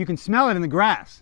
You can smell it in the grass.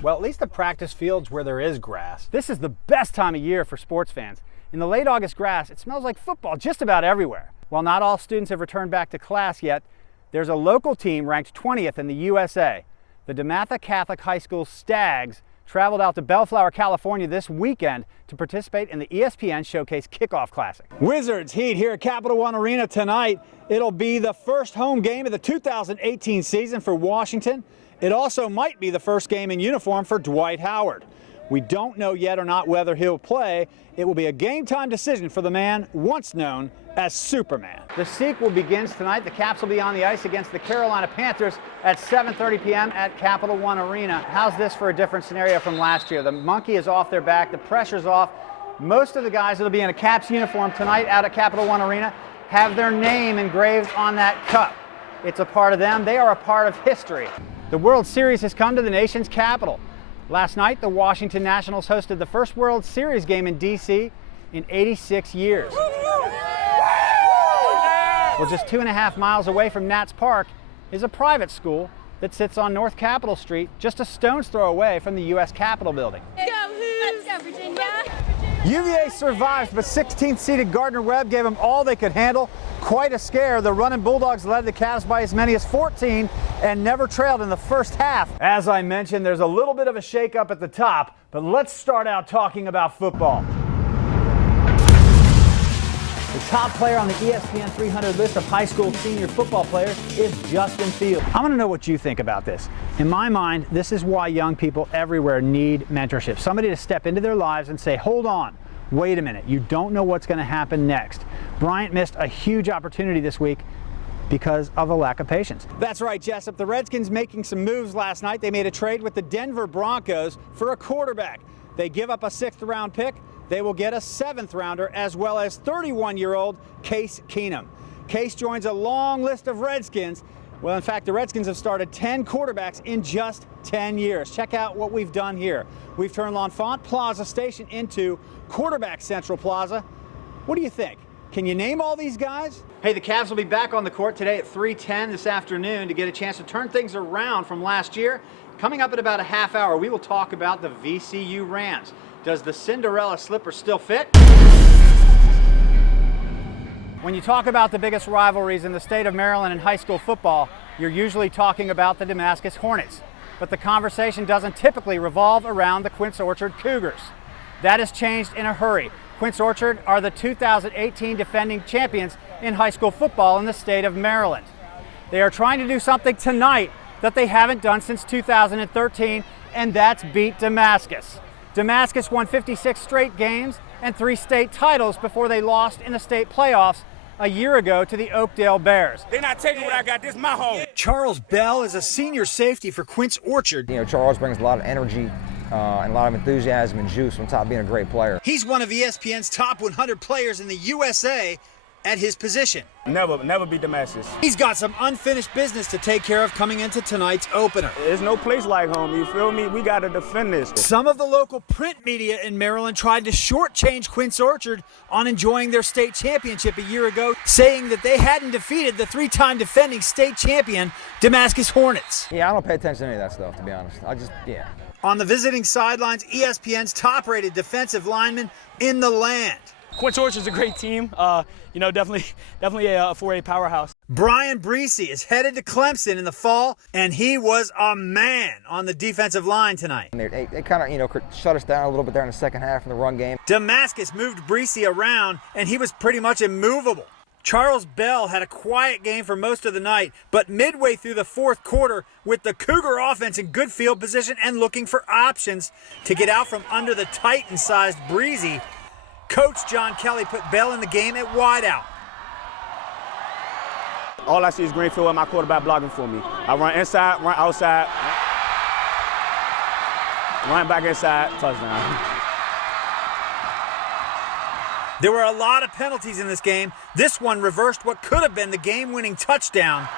Well, at least the practice fields where there is grass. This is the best time of year for sports fans. In the late August grass, it smells like football just about everywhere. While not all students have returned back to class yet, there's a local team ranked 20th in the USA. The DeMatha Catholic High School Stags traveled out to Bellflower, California this weekend to participate in the ESPN Showcase Kickoff Classic. Wizards Heat here at Capital One Arena tonight. It'll be the first home game of the 2018 season for Washington. It also might be the first game in uniform for Dwight Howard. We don't know yet or not whether he'll play. It will be a game-time decision for the man once known as Superman. The sequel begins tonight. The Caps will be on the ice against the Carolina Panthers at 7:30 p.m. at Capital One Arena. How's this for a different scenario from last year? The monkey is off their back. The pressure's off. Most of the guys that will be in a Caps uniform tonight out at Capital One Arena have their name engraved on that cup. It's a part of them. They are a part of history. The World Series has come to the nation's capital. Last night, the Washington Nationals hosted the first World Series game in D.C. in 86 years. Well, just 2.5 miles away from Nats Park is a private school that sits on North Capitol Street, just a stone's throw away from the U.S. Capitol building. Let's go, Virginia! UVA survived, but 16th seeded Gardner-Webb gave them all they could handle. Quite a scare. The running Bulldogs led the Cavs by as many as 14 and never trailed in the first half. As I mentioned, there's a little bit of a shakeup at the top, but let's start out talking about football. The top player on the ESPN 300 list of high school senior football players is Justin Fields. I want to know what you think about this. In my mind, this is why young people everywhere need mentorship. Somebody to step into their lives and say, hold on, wait a minute, you don't know what's going to happen next. Bryant missed a huge opportunity this week because of a lack of patience. That's right, Jessup. The Redskins making some moves last night. They made a trade with the Denver Broncos for a quarterback. They give up a 6th-round pick. They will get a 7th rounder as well as 31-year-old Case Keenum. Case joins a long list of Redskins. Well, in fact, the Redskins have started 10 quarterbacks in just 10 years. Check out what we've done here. We've turned L'Enfant Plaza Station into Quarterback Central Plaza. What do you think? Can you name all these guys? Hey, the Cavs will be back on the court today at 3:10 this afternoon to get a chance to turn things around from last year. Coming up in about a half hour, we will talk about the VCU Rams. Does the Cinderella slipper still fit? When you talk about the biggest rivalries in the state of Maryland in high school football, you're usually talking about the Damascus Hornets. But the conversation doesn't typically revolve around the Quince Orchard Cougars. That has changed in a hurry. Quince Orchard are the 2018 defending champions in high school football in the state of Maryland. They are trying to do something tonight that they haven't done since 2013, and that's beat Damascus. Damascus won 56 straight games and 3 state titles before they lost in the state playoffs a year ago to the Oakdale Bears. They're not taking what I got. This is my home. Charles Bell is a senior safety for Quince Orchard. You know, Charles brings a lot of energy and a lot of enthusiasm and juice on top of being a great player. He's one of ESPN's top 100 players in the USA at his position. Never beat Damascus. He's got some unfinished business to take care of coming into tonight's opener. There's no place like home, you feel me? We got to defend this. Some of the local print media in Maryland tried to shortchange Quince Orchard on enjoying their state championship a year ago, saying that they hadn't defeated the 3-time defending state champion Damascus Hornets. Yeah, I don't pay attention to any of that stuff, to be honest. Yeah. On the visiting sidelines, ESPN's top-rated defensive lineman in the land. Quince Orchard's a great team. Definitely a 4A powerhouse. Brian Breesy is headed to Clemson in the fall, and he was a man on the defensive line tonight. They kind of, shut us down a little bit there in the second half in the run game. Damascus moved Breesy around, and he was pretty much immovable. Charles Bell had a quiet game for most of the night, but midway through the fourth quarter, with the Cougar offense in good field position and looking for options to get out from under the Titan-sized Breesy, Coach John Kelly put Bell in the game at wideout. All I see is Greenfield and my quarterback blocking for me. I run inside, run outside, run back inside, touchdown. There were a lot of penalties in this game. This one reversed what could have been the game-winning touchdown.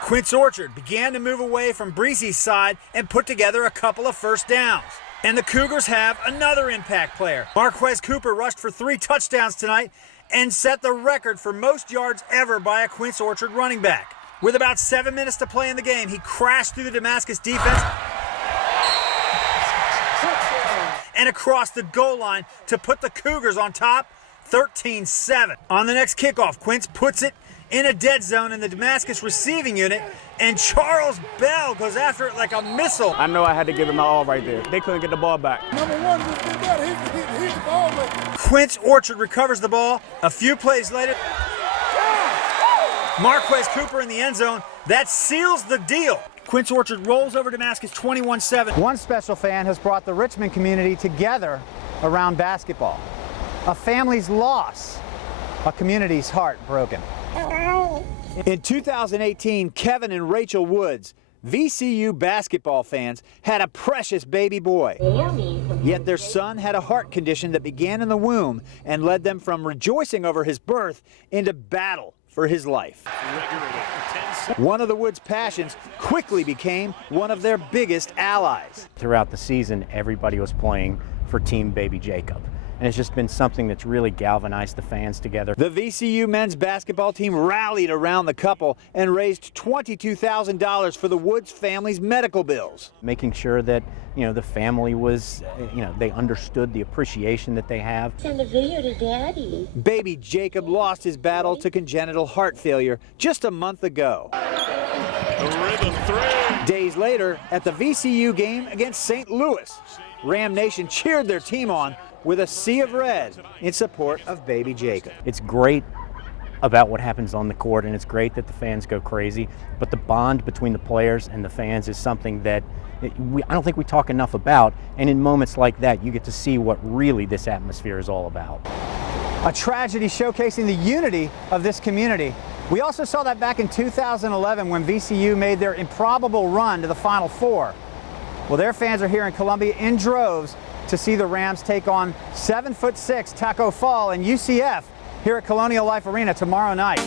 Quince Orchard began to move away from Breesy's side and put together a couple of first downs. And the Cougars have another impact player. Marquez Cooper rushed for 3 touchdowns tonight and set the record for most yards ever by a Quince Orchard running back. With about 7 minutes to play in the game, he crashed through the Damascus defense and across the goal line to put the Cougars on top 13-7. On the next kickoff, Quince puts it in a dead zone in the Damascus receiving unit, and Charles Bell goes after it like a missile. I know I had to give it my all right there. They couldn't get the ball back. Number one, he's the ball maker. Quince Orchard recovers the ball. A few plays later, Marquez Cooper in the end zone. That seals the deal. Quince Orchard rolls over Damascus 21-7. One special fan has brought the Richmond community together around basketball. A family's loss, a community's heart broken. In 2018, Kevin and Rachel Woods, VCU basketball fans, had a precious baby boy. Yet their son had a heart condition that began in the womb and led them from rejoicing over his birth into battle for his life. One of the Woods' passions quickly became one of their biggest allies. Throughout the season, everybody was playing for Team Baby Jacob. And it's just been something that's really galvanized the fans together. The VCU men's basketball team rallied around the couple and raised $22,000 for the Woods family's medical bills. Making sure that, the family was, they understood the appreciation that they have. Send a video to Daddy. Baby Jacob lost his battle to congenital heart failure just a month ago. Days later, at the VCU game against St. Louis, Ram Nation cheered their team on with a sea of red in support of baby Jacob. It's great about what happens on the court, and it's great that the fans go crazy, but the bond between the players and the fans is something that I don't think we talk enough about, and in moments like that, you get to see what really this atmosphere is all about. A tragedy showcasing the unity of this community. We also saw that back in 2011 when VCU made their improbable run to the Final Four. Well, their fans are here in Columbia in droves to see the Rams take on 7'6" Taco Fall and UCF here at Colonial Life Arena tomorrow night.